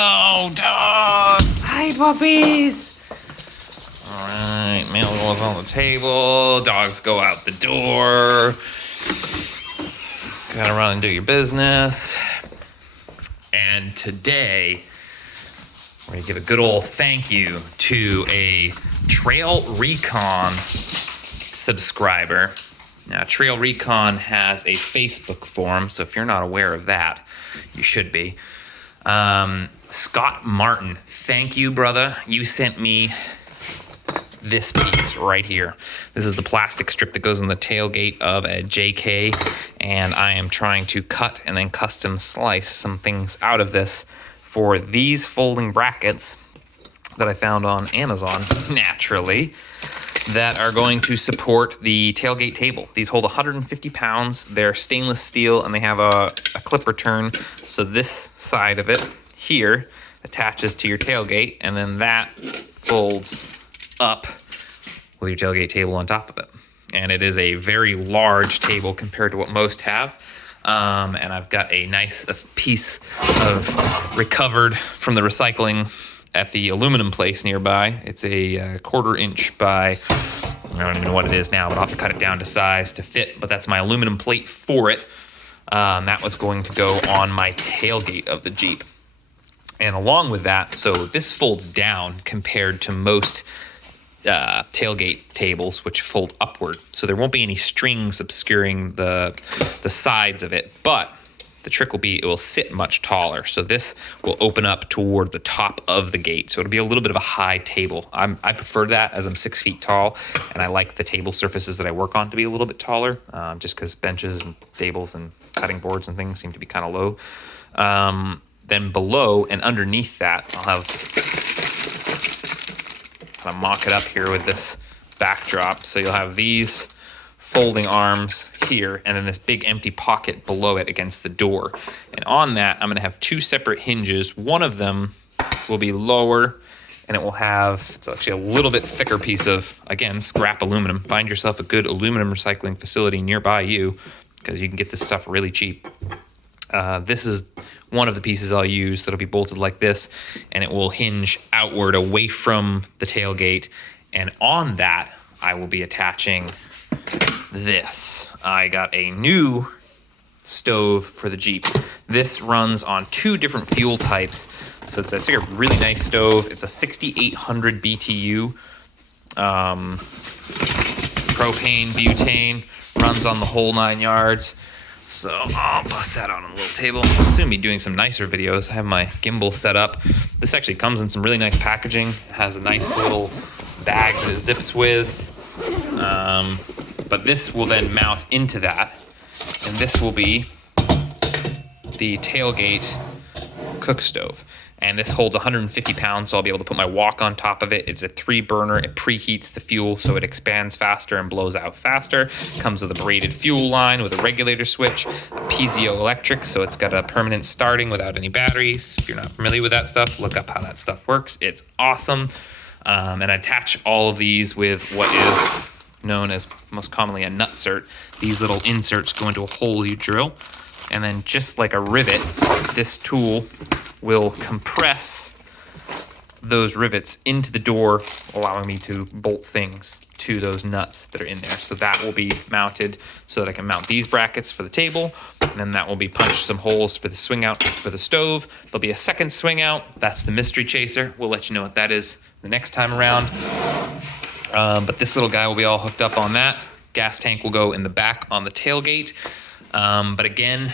Oh, dogs! Hi, puppies! Alright, mail goes on the table, dogs go out the door. Gotta run and do your business. And today, we're gonna give a good old thank you to a Trail Recon subscriber. Now, Trail Recon has a Facebook forum, so if you're not aware of that, you should be. Scott Martin, thank you, brother. You sent me this piece right here. This is the plastic strip that goes on the tailgate of a JK, and I am trying to cut and then custom slice some things out of this for these folding brackets that I found on Amazon, naturally, that are going to support the tailgate table. These hold 150 pounds. They're stainless steel, and they have a clip return. So this side of it here attaches to your tailgate, and then that folds up with your tailgate table on top of it. And it is a very large table compared to what most have. And I've got a nice piece of recovered from the recycling at the aluminum place nearby. It's a 1/4 inch by, I don't even know what it is now, but I'll have to cut it down to size to fit. But that's my aluminum plate for it. That was going to go on my tailgate of the Jeep. And along with that, so this folds down compared to most tailgate tables, which fold upward. So there won't be any strings obscuring the sides of it, but the trick will be it will sit much taller. So this will open up toward the top of the gate. So it'll be a little bit of a high table. I prefer that as I'm 6 feet tall, and I like the table surfaces that I work on to be a little bit taller, just because benches and tables and cutting boards and things seem to be kind of low. Then below and underneath that, I'll kind of mock it up here with this backdrop. So you'll have these folding arms here, and then this big empty pocket below it against the door. And on that, I'm gonna have 2 separate hinges. One of them will be lower, and it will have, it's actually a little bit thicker piece of, again, scrap aluminum. Find yourself a good aluminum recycling facility nearby you, because you can get this stuff really cheap. This is one of the pieces I'll use that'll be bolted like this, and it will hinge outward away from the tailgate. And on that, I will be attaching this. I got a new stove for the Jeep. This runs on 2 different fuel types. So it's like a really nice stove. It's a 6800 BTU, propane, butane, runs on the whole 9 yards. So I'll bust that on a little table. I'll soon be doing some nicer videos. I have my gimbal set up. This actually comes in some really nice packaging. It has a nice little bag that it zips with. But this will then mount into that. And this will be the tailgate cook stove. And this holds 150 pounds, so I'll be able to put my wok on top of it. It's a 3-burner. It preheats the fuel, so it expands faster and blows out faster. Comes with a braided fuel line with a regulator switch, a piezoelectric, so it's got a permanent starting without any batteries. If you're not familiar with that stuff, look up how that stuff works. It's awesome. And I attach all of these with what is known as most commonly a nutsert. These little inserts go into a hole you drill. And then just like a rivet, this tool will compress those rivets into the door, allowing me to bolt things to those nuts that are in there. So that will be mounted so that I can mount these brackets for the table. And then that will be punched some holes for the swing out for the stove. There'll be a second swing out. That's the mystery chaser. We'll let you know what that is the next time around. But this little guy will be all hooked up on that. Gas tank will go in the back on the tailgate. But again,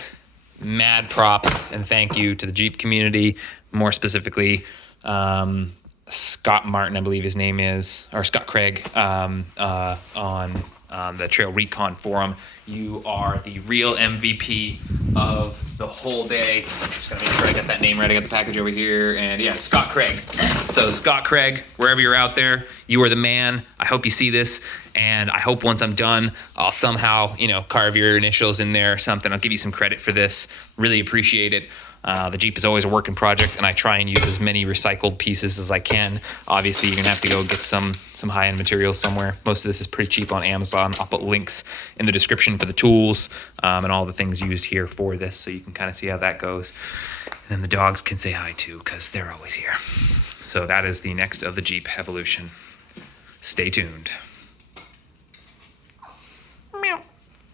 mad props and thank you to the Jeep community, more specifically Scott Martin, I believe his name is, or Scott Craig, on the Trail Recon forum. You are the real MVP of the whole day. Just gotta make sure I got that name right. I got the package over here, and yeah, Scott Craig. So Scott Craig, wherever you're out there, you are the man. I hope you see this, and I hope once I'm done, I'll somehow, carve your initials in there or something. I'll give you some credit for this. Really appreciate it. The Jeep is always a working project, and I try and use as many recycled pieces as I can. Obviously, you're gonna have to go get some high-end materials somewhere. Most of this is pretty cheap on Amazon. I'll put links in the description for the tools and all the things used here for this, so you can kind of see how that goes. then the dogs can say hi too, because they're always here. So that is the next of the Jeep evolution. Stay tuned.